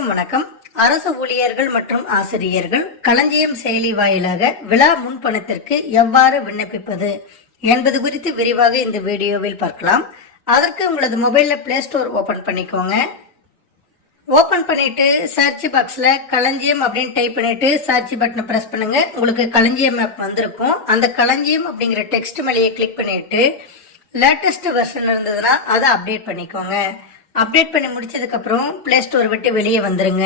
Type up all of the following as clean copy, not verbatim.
அனைவருக்கும் வணக்கம். அரசு ஊழியர்கள் மற்றும் ஆசிரியர்கள் களஞ்சியம் செயலி வாயிலாக விழா முன்பணத்திற்கு எவ்வாறு விண்ணப்பிப்பது என்பது குறித்து விரிவாக இந்த வீடியோவில் பார்க்கலாம். அதற்கு உங்களது மொபைல்ல பிளே ஸ்டோர் ஓபன் பண்ணிக்கோங்க. ஓபன் பண்ணிட்டு சர்ச் பாக்ஸ்ல களஞ்சியம் அப்படின்னு டைப் பண்ணிட்டு சர்ச் பட்டனை பிரஸ் பண்ணுங்க. உங்களுக்கு களஞ்சியம் ஆப் வந்திருக்கும். அந்த களஞ்சியம் அப்படிங்கிற டெக்ஸ்ட் மேலேயே கிளிக் பண்ணிட்டு லேட்டஸ்ட் வெர்ஷன் இருந்ததுன்னா அதை அப்டேட் பண்ணிக்கோங்க. அப்டேட் பண்ணி முடிச்சதுக்கு அப்புறம் பிளே ஸ்டோர் விட்டு வெளியே வந்துருங்க.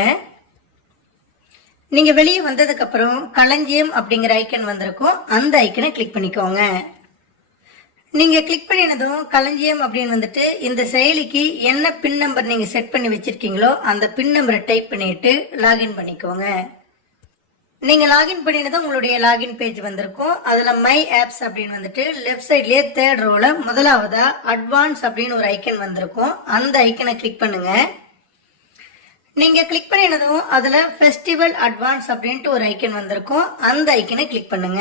நீங்க வெளியே வந்ததுக்கு அப்புறம் களஞ்சியம் அப்படிங்கிற ஐக்கன் வந்திருக்கும். அந்த ஐக்கனை கிளிக் பண்ணிக்கோங்க. நீங்க கிளிக் பண்ணினதும் களஞ்சியம் அப்படின்னு வந்துட்டு இந்த செயலிக்கு என்ன பின் நம்பர் நீங்க செட் பண்ணி வச்சிருக்கீங்களோ அந்த பின் நம்பரை டைப் பண்ணிட்டு லாகின் பண்ணிக்கோங்க. நீங்க லாகின் பண்ணினதும் உங்களுடைய லாகின் பேஜ் வந்திருக்கும். அதுல மை ஆப்ஸ் அப்படின்னு வந்துட்டு லெஃப்ட் சைட்லயே தேர்ட் ரோல முதலாவதா அட்வான்ஸ் அப்படின்னு ஒரு ஐக்கன் வந்திருக்கும். அந்த ஐக்கனை கிளிக் பண்ணுங்க. நீங்க கிளிக் பண்ணினதும் அதுல ஃபெஸ்டிவல் அட்வான்ஸ் அப்படின்ட்டு ஒரு ஐக்கன் வந்திருக்கும். அந்த ஐக்கனை கிளிக் பண்ணுங்க.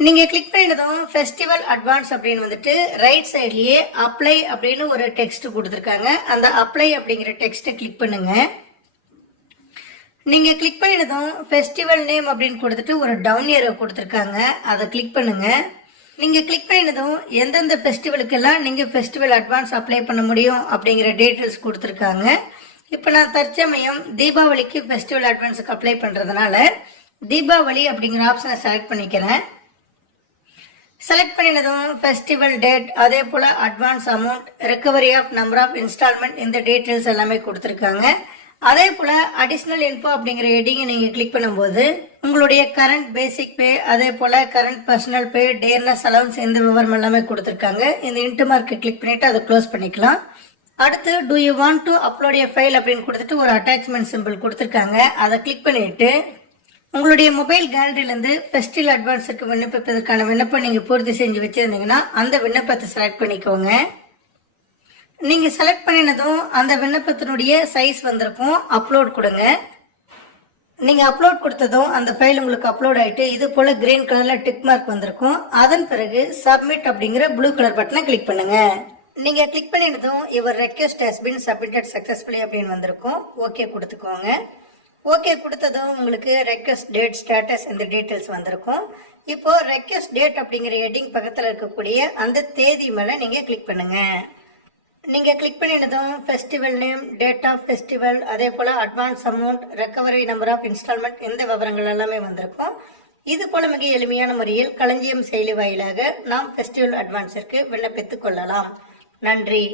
நீங்க கிளிக் பண்ணினதும் ஃபெஸ்டிவல் அட்வான்ஸ் அப்படின்னு வந்துட்டு ரைட் சைட்லயே அப்ளை அப்படின்னு ஒரு டெக்ஸ்ட் கொடுத்துருக்காங்க. அந்த அப்ளை அப்படிங்கிற டெக்ஸ்ட்டை கிளிக் பண்ணுங்க. நீங்க கிளிக் பண்ணினதும் ஃபெஸ்டிவல் நேம் அப்படின்னு கொடுத்துட்டு ஒரு டவுன் ஏரோ கொடுத்துருக்காங்க. அதை கிளிக் பண்ணுங்க. நீங்க கிளிக் பண்ணினதும் எந்தெந்த ஃபெஸ்டிவலுக்கெல்லாம் நீங்க ஃபெஸ்டிவல் அட்வான்ஸ் அப்ளை பண்ண முடியும் அப்படிங்கிற டீட்டெயில்ஸ் கொடுத்துருக்காங்க. இப்போ நான் தற்சமயம் தீபாவளிக்கு ஃபெஸ்டிவல் அட்வான்ஸுக்கு அப்ளை பண்றதுனால தீபாவளி அப்படிங்கிற ஆப்ஷனை செலக்ட் பண்ணிக்கிறேன். செலக்ட் பண்ணினதும் ஃபெஸ்டிவல் டேட், அதே போல advance amount, recovery of number of instalment, இந்த டீட்டெயில்ஸ் எல்லாமே கொடுத்துருக்காங்க. அதே போல அடிஷனல் இன்ஃபோ அப்படிங்கிற ஹெட்டிங்கை நீங்க கிளிக் பண்ணும்போது உங்களுடைய கரண்ட் பேசிக் பே, அதே போல கரண்ட் பர்சனல் பே, டேர்னஸ் அலவன்ஸ், இந்த விவரம் எல்லாமே கொடுத்துருக்காங்க. இந்த இன்ட்டு மார்க்கை கிளிக் பண்ணிட்டு அதை க்ளோஸ் பண்ணிக்கலாம். அடுத்து to you want to upload a file அப்படின்னு கொடுத்துட்டு ஒரு அட்டாச்மெண்ட் சிம்பிள் கொடுத்துருக்காங்க. அதை கிளிக் பண்ணிட்டு உங்களுடைய மொபைல் கேலரியிலிருந்து ஃபெஸ்டிவல் அட்வான்ஸுக்கு விண்ணப்பிப்பதற்கான விண்ணப்பம் நீங்க பூர்த்தி செஞ்சு வச்சிருந்தீங்கன்னா அந்த விண்ணப்பத்தை செலக்ட் பண்ணிக்கோங்க. நீங்க செலக்ட் பண்ணினதும் அந்த விண்ணப்பத்தினுடைய சைஸ் வந்திருக்கும். அப்லோட் கொடுங்க. நீங்க அப்லோட் கொடுத்ததும் அந்த ஃபைல் உங்களுக்கு அப்லோட் ஆயிட்டு இது போல கிரீன் கலர்ல டிக் மார்க் வந்திருக்கும். அதன் பிறகு சப்மிட் அப்படிங்கிற ப்ளூ கலர் பட்டனை கிளிக் பண்ணுங்க. நீங்க கிளிக் பண்ணினதும் your request has been submitted successfully அப்படின்னு வந்திருக்கும். ஓகே கொடுத்துக்கோங்க. ஓகே கொடுத்ததும் உங்களுக்கு ரெக்வெஸ்ட் டேட், ஸ்டேட்டஸ், இந்த டீட்டெயில்ஸ் வந்திருக்கும். இப்போ ரெக்வெஸ்ட் டேட் அப்படிங்கிற ஹெட்டிங் பக்கத்தில் இருக்கக்கூடிய அந்த தேதி மேல நீங்க கிளிக் பண்ணுங்க. நீங்க கிளிக் பண்ணினதும் festival name, date of festival, அதே போல advance amount, recovery number of instalment, இந்த விவரங்கள் எல்லாமே வந்திருக்கும். இது போல மிக எளிமையான முறையில் களஞ்சியம் செயலி வாயிலாக நாம் ஃபெஸ்டிவல் அட்வான்ஸிற்கு விண்ணப்பித்துக் கொள்ளலாம். நன்றி.